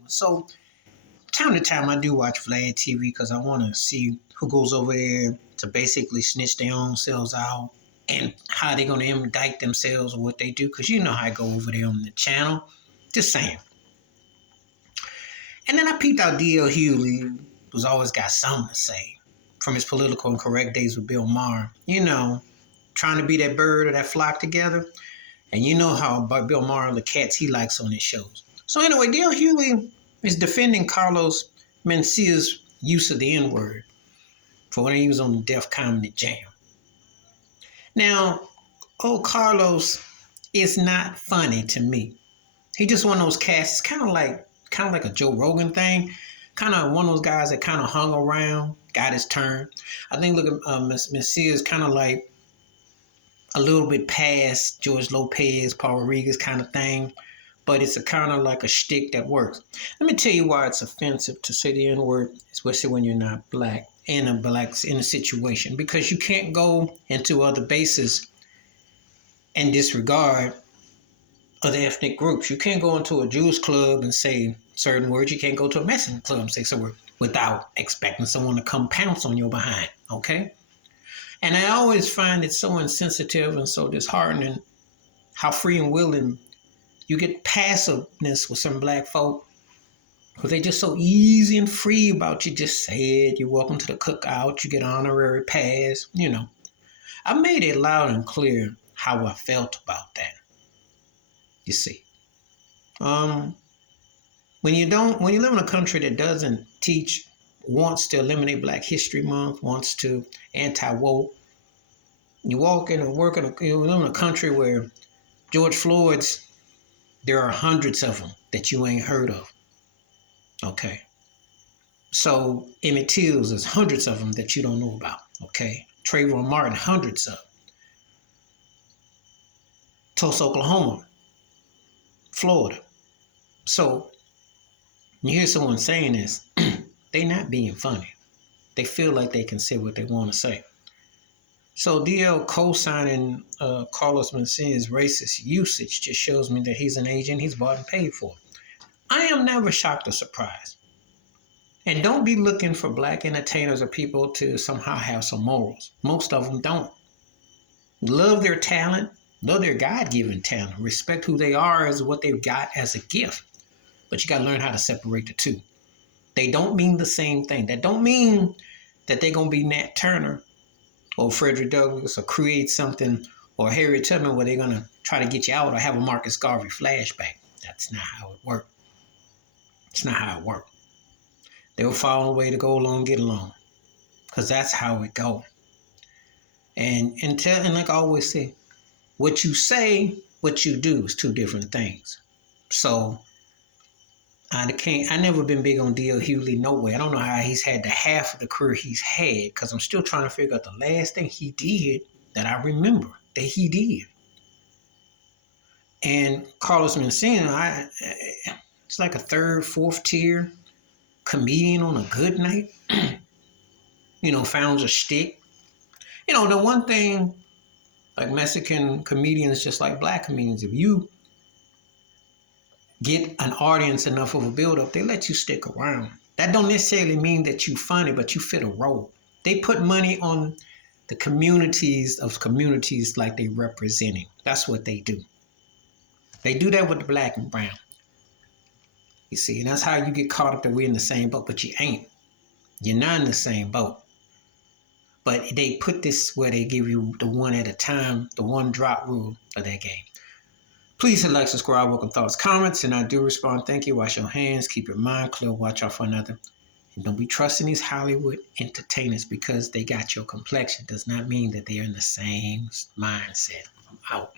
one. So time to time, I do watch Vlad TV because I want to see who goes over there to basically snitch their own selves out and how they're going to indict themselves or what they do, because you know how I go over there on the channel. Just saying. And then I peeped out D.L. Hughley, who's always got something to say from his political incorrect days with Bill Maher. You know, trying to be that bird or that flock together. And you know how about Bill Maher, the cats he likes on his shows. So anyway, D.L. Hughley is defending Carlos Mencia's use of the N-word for when he was on the Def Comedy Jam. Now, old Carlos is not funny to me. He just one of those cats. It's kind of like a Joe Rogan thing. Kind of one of those guys that kind of hung around, got his turn. I think look at Mencia is kind of like a little bit past George Lopez, Paul Rodriguez kind of thing, but it's a kind of like a shtick that works. Let me tell you why it's offensive to say the N-word, especially when you're not black in a situation, because you can't go into other bases and disregard other ethnic groups. You can't go into a Jewish club and say certain words. You can't go to a Mexican club and say certain words without expecting someone to come pounce on your behind, okay? And I always find it so insensitive and so disheartening how free and willing you get passiveness with some black folk, because they just so easy and free about you. Just say it. You're welcome to the cookout. You get honorary pass. You know, I made it loud and clear how I felt about that. You see, when you live in a country that doesn't teach, wants to eliminate Black History Month, wants to anti-woke, you walk in and work you live in a country where George Floyd's, there are hundreds of them that you ain't heard of. Okay. So Emmett Till's, there's hundreds of them that you don't know about. Okay. Trayvon Martin, hundreds of them. Tulsa, Oklahoma, Florida. So you hear someone saying this, they not being funny. They feel like they can say what they want to say. So DL co-signing Carlos Mencia's racist usage just shows me that he's an agent he's bought and paid for. I am never shocked or surprised. And don't be looking for black entertainers or people to somehow have some morals. Most of them don't. Love their talent, love their God-given talent, respect who they are as what they've got as a gift. But you got to learn how to separate the two. They don't mean the same thing. That don't mean that they're going to be Nat Turner or Frederick Douglass or create something, or Harriet Tubman where they're going to try to get you out or have a Marcus Garvey flashback. That's not how it works. It's not how it works. They'll find a way to go along, get along, because that's how it goes. And like I always say, what you say, what you do is two different things. So I never been big on D.L. Hughley no way. I don't know how he's had the half of the career he's had, because I'm still trying to figure out the last thing he did that I remember that he did. And Carlos Mencia, it's like a third, fourth tier comedian on a good night. Found a shtick. The one thing, like Mexican comedians, just like black comedians, if you get an audience enough of a build-up, they let you stick around. That don't necessarily mean that you funny, but you fit a role. They put money on the communities like they representing. That's what they do. They do that with the black and brown. You see, and that's how you get caught up that we're in the same boat, but you ain't. You're not in the same boat. But they put this where they give you the one at a time, the one drop rule of that game. Please hit like, subscribe, welcome thoughts, comments, and I do respond. Thank you. Wash your hands. Keep your mind clear. Watch out for another. And don't be trusting these Hollywood entertainers because they got your complexion. Does not mean that they are in the same mindset. I'm out.